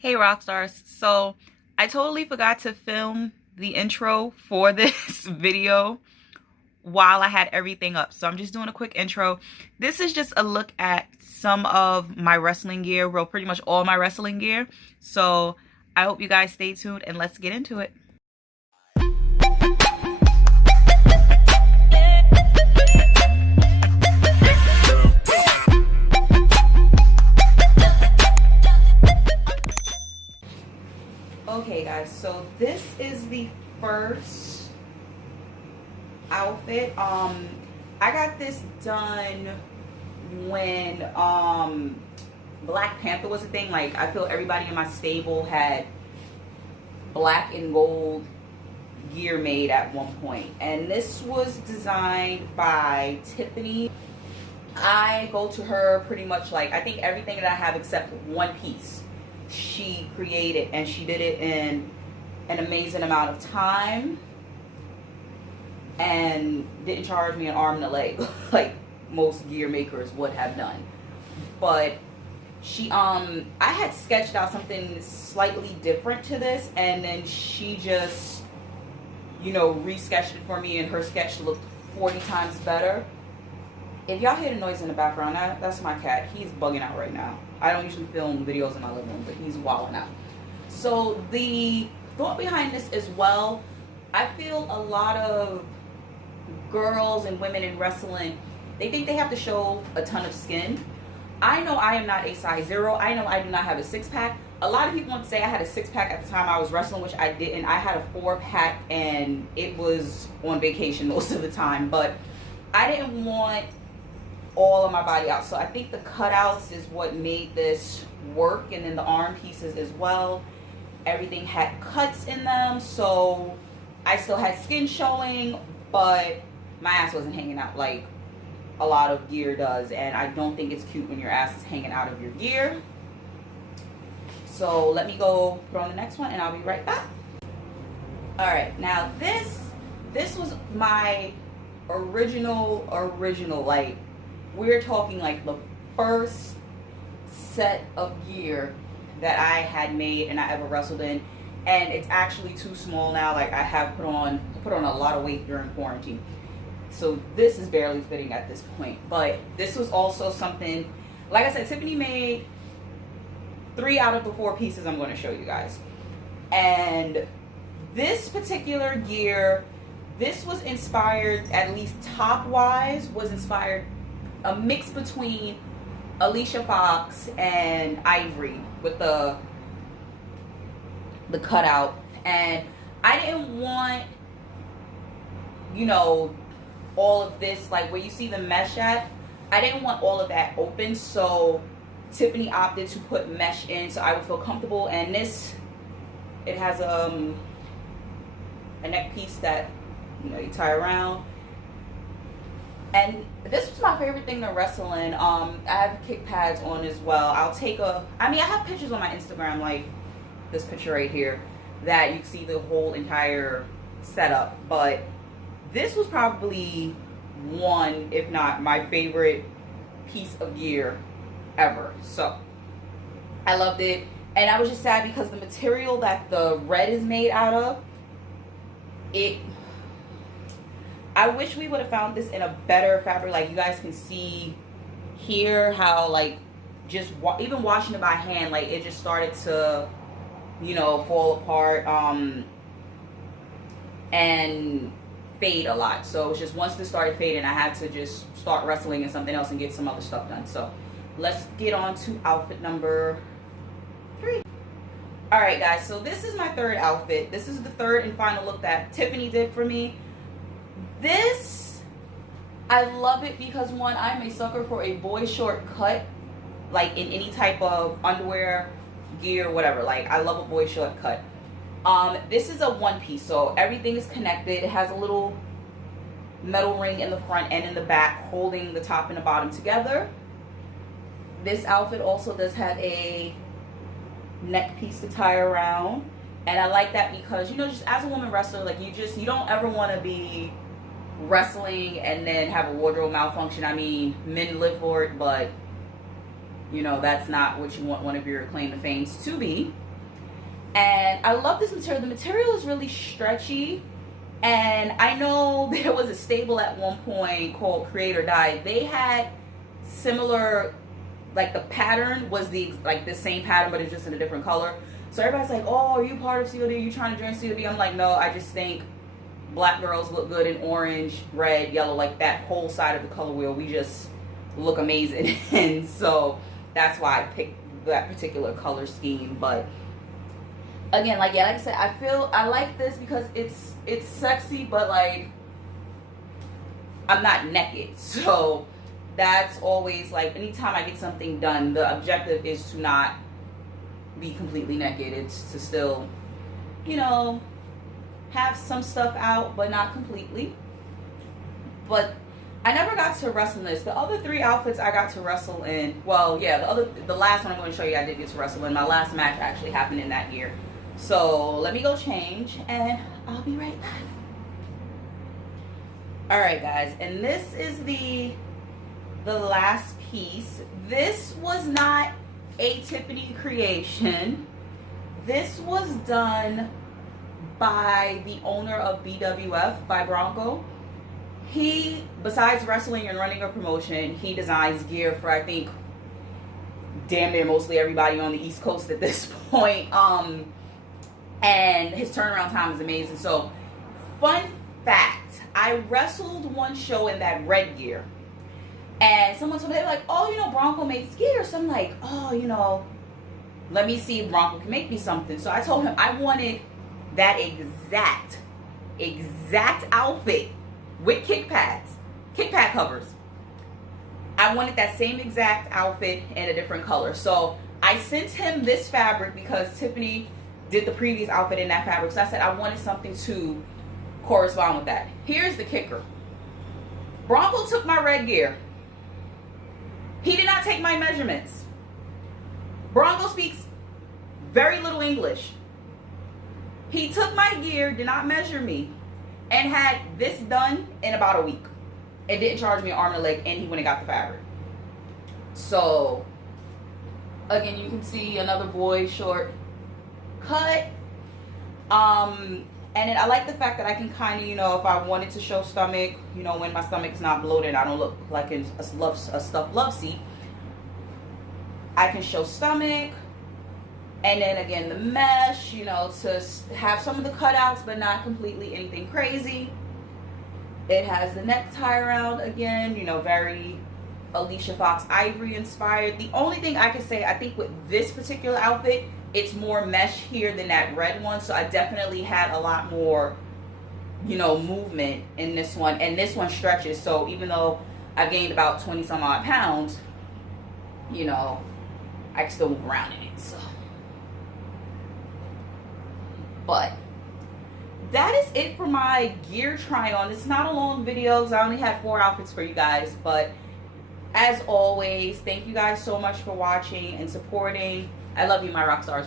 Hey Rockstars, so I totally forgot to film the intro for this video while I had everything up. So I'm just doing a quick intro. This is just a look at some of my wrestling gear, well, pretty much all my wrestling gear. So I hope you guys stay tuned and let's get into it. Okay guys, so this is the first outfit. I got this done when Black Panther was a thing. Like, I feel everybody in my stable had black and gold gear made at one point, and this was designed by Tiffany. I go to her pretty much, like, I think everything that I have except one piece she created, and she did it in an amazing amount of time and didn't charge me an arm and a leg like most gear makers would have done. But she I had sketched out something slightly different to this, and then she just, you know, re-sketched it for me, and her sketch looked 40 times better. If y'all hear the noise in the background, that's my cat. He's bugging out right now. I don't usually film videos in my living room, but he's wilding out. So the thought behind this as well, I feel a lot of girls and women in wrestling, they think they have to show a ton of skin. I know I am not a size 0. I know I do not have a 6-pack. A lot of people want to say I had a 6-pack at the time I was wrestling, which I didn't. I had a 4-pack, and it was on vacation most of the time. But I didn't want all of my body out, so I think the cutouts is what made this work, and then the arm pieces as well. Everything had cuts in them, so I still had skin showing, but my ass wasn't hanging out like a lot of gear does, and I don't think it's cute when your ass is hanging out of your gear. So let me go put on the next one and I'll be right back. All right, now this was my original, like, we're talking like the first set of gear that I had made and I ever wrestled in, and it's actually too small now. Like, I have put on a lot of weight during quarantine, so this is barely fitting at this point. But this was also something, like I said, Tiffany made 3 out of the 4 pieces I'm going to show you guys. And this particular gear, this was inspired, at least top wise, was inspired a mix between Alicia Fox and Ivory with the cutout. And I didn't want, you know, all of this, like where you see the mesh at, I didn't want all of that open, so Tiffany opted to put mesh in so I would feel comfortable. And this, it has a neck piece that, you know, you tie around. And this was my favorite thing to wrestle in. I have kick pads on as well. I have pictures on my Instagram, like this picture right here, that you can see the whole entire setup. But this was probably one, if not my favorite piece of gear ever. So I loved it. And I was just sad because the material that the red is made out of, I wish we would have found this in a better fabric. Like, you guys can see here how, like, just even washing it by hand, like, it just started to, you know, fall apart and fade a lot. So it's just, once this started fading, I had to just start wrestling in something else and get some other stuff done. So let's get on to outfit number 3. All right, guys, so this is my 3rd outfit. This is the 3rd and final look that Tiffany did for me. This, I love it because, one, I'm a sucker for a boy short cut, like in any type of underwear, gear, whatever. Like, I love a boy short cut. This is a 1-piece, so everything is connected. It has a little metal ring in the front and in the back holding the top and the bottom together. This outfit also does have a neck piece to tie around, and I like that because, you know, just as a woman wrestler, like, you don't ever want to be wrestling and then have a wardrobe malfunction. I mean, men live for it, but, you know, that's not what you want one of your claim to fames to be. And I love this material. The material is really stretchy. And I know there was a stable at one point called Create or Die. They had similar, like the pattern was the same pattern, but it's just in a different color. So everybody's like, oh, are you part of COD? Are you trying to join COD? I'm like, no, I just think black girls look good in orange, red, yellow, like that whole side of the color wheel. We just look amazing. And so that's why I picked that particular color scheme. But again, like I said, I like this because it's sexy, but like I'm not naked. So that's always like, anytime I get something done, the objective is to not be completely naked. It's to still, you know, have some stuff out, but not completely. But I never got to wrestle in this. The other 3 outfits I got to wrestle in, well, yeah, the last one I'm going to show you I did get to wrestle in. My last match actually happened in that year. So let me go change and I'll be right back. Alright guys, and this is the last piece. This was not a Tiffany creation. This was done by the owner of BWF, by Bronco. He, besides wrestling and running a promotion, he designs gear for, I think, damn near mostly everybody on the East Coast at this point. And his turnaround time is amazing. So, fun fact, I wrestled one show in that red gear. And someone told me, they were like, oh, you know, Bronco makes gear. So I'm like, oh, you know, let me see if Bronco can make me something. So I told him I wanted that exact outfit with kick pad covers. I wanted that same exact outfit in a different color. So I sent him this fabric because Tiffany did the previous outfit in that fabric. So I said I wanted something to correspond with that. Here's the kicker. Bronco took my red gear. He did not take my measurements. Bronco speaks very little English. He took my gear, did not measure me, and had this done in about a week. It didn't charge me an arm and a leg, and he went and got the fabric. So, again, you can see another boy short cut. And then I like the fact that I can kind of, you know, if I wanted to show stomach, you know, when my stomach is not bloated, I don't look like a stuffed love seat. I can show stomach. And then again, the mesh, you know, to have some of the cutouts, but not completely anything crazy. It has the necktie around again, you know, very Alicia Fox Ivory inspired. The only thing I can say, I think with this particular outfit, it's more mesh here than that red one. So I definitely had a lot more, you know, movement in this one. And this one stretches. So even though I gained about 20 some odd pounds, you know, I can still move around in it. So, but that is it for my gear try on. It's not a long video because I only had 4 outfits for you guys. But as always, thank you guys so much for watching and supporting. I love you, my rock stars.